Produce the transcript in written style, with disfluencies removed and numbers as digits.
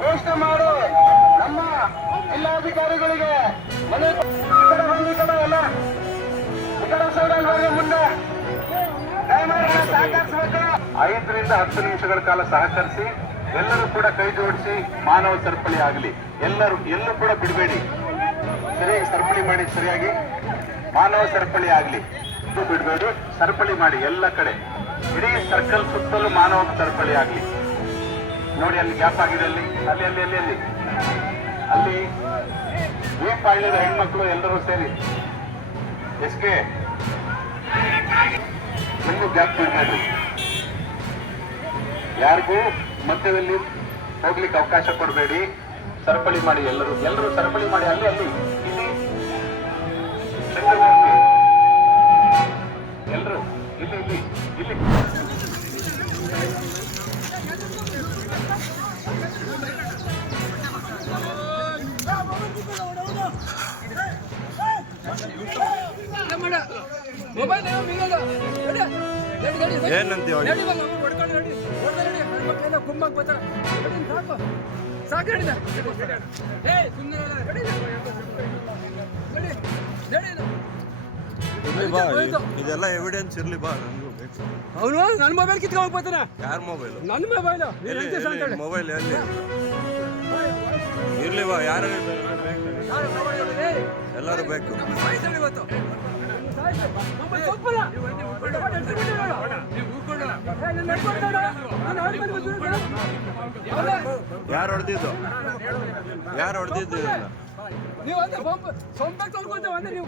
ಘೋಷಣೆ ಮಾಡು ನಮ್ಮ ಜಿಲ್ಲಾಧಿಕಾರಿಗಳಿಗೆ ಮನೆ ಎಲ್ಲ ಇತರ ಸೈಡಲ್ಲಿ ಹೋಗಿ ಮುಂದೆ ದಯಮಾಡಿ ಸಹಕರಿಸಬೇಕು. 5 ರಿಂದ 10 ನಿಮಿಷಗಳ ಕಾಲ ಸಹಕರಿಸಿ ಎಲ್ಲರೂ ಕೂಡ ಕೈ ಜೋಡಿಸಿ ಮಾನವ ಸರಪಳಿ ಆಗಲಿ. ಎಲ್ಲೂ ಕೂಡ ಬಿಡಬೇಡಿ, ಸರಿಯಾಗಿ ಸರಪಳಿ ಮಾಡಿ, ಸರಿಯಾಗಿ ಮಾನವ ಸರಪಳಿ ಆಗಲಿ. ಬಿಡಬೇಡಿ, ಸರಪಳಿ ಮಾಡಿ ಎಲ್ಲ ಕಡೆ, ಇಡೀ ಸರ್ಕಲ್ ಸುತ್ತಲೂ ಮಾನವ ಸರಪಳಿ ಆಗಲಿ. ನೋಡಿ ಅಲ್ಲಿ ಗ್ಯಾಪ್ ಆಗಿದೆ, ಅಲ್ಲಿ ಅಲ್ಲಿ ಅಲ್ಲಿ ಅಲ್ಲಿ ಅಲ್ಲಿ ಅಲ್ಲಿ ವೀಪ್ ಆಗಿದ ಹೆಣ್ಮಕ್ಳು ಎಲ್ಲರೂ ಸೇರಿ ಎಸ್ಕೆ ಎಲ್ಲೂ ಗ್ಯಾಪ್ ಬಿಡಬೇಡಿ, ಯಾರಿಗೂ ಮಧ್ಯದಲ್ಲಿ ಹೋಗ್ಲಿಕ್ಕೆ ಅವಕಾಶ ಕೊಡಬೇಡಿ. ಸರಪಳಿ ಮಾಡಿ, ಎಲ್ಲರೂ ಸರಪಳಿ ಮಾಡಿ. ಅಲ್ಲಿ ಅಲ್ಲಿ ಇಲ್ಲಿ ಎಲ್ಲರೂ ಇಲ್ಲಿ ಇಲ್ಲಿ ಇಲ್ಲಿ ಏನಂತ ಇದೆಲ್ಲ ಎವಿಡೆನ್ಸ್ ಇರ್ಲಿ ಬಾ. ಅವನು ನನ್ನ ಮೊಬೈಲ್ ಕಿತ್ಕೊಂಡು ಹೋಗ್ಬೋತಾನ. ಯಾರ ಮೊಬೈಲ್? ನನ್ನ ಮೊಬೈಲ್. ಮೊಬೈಲ್ ಎಲ್ಲಿ ಇರ್ಲಿ ಬಾ, ಯಾರು ಎಲ್ಲರೂ ಬೇಕು. ಯಾರು ಹೊಡೆದಿದ್ದು ಇದನ್ನ? ನೀವು ಅಂದ್ರೆ ಸೊಂಪಾಗಿ ತೊಳ್ಕೊಂತ ಅಂದ್ರೆ ನೀವು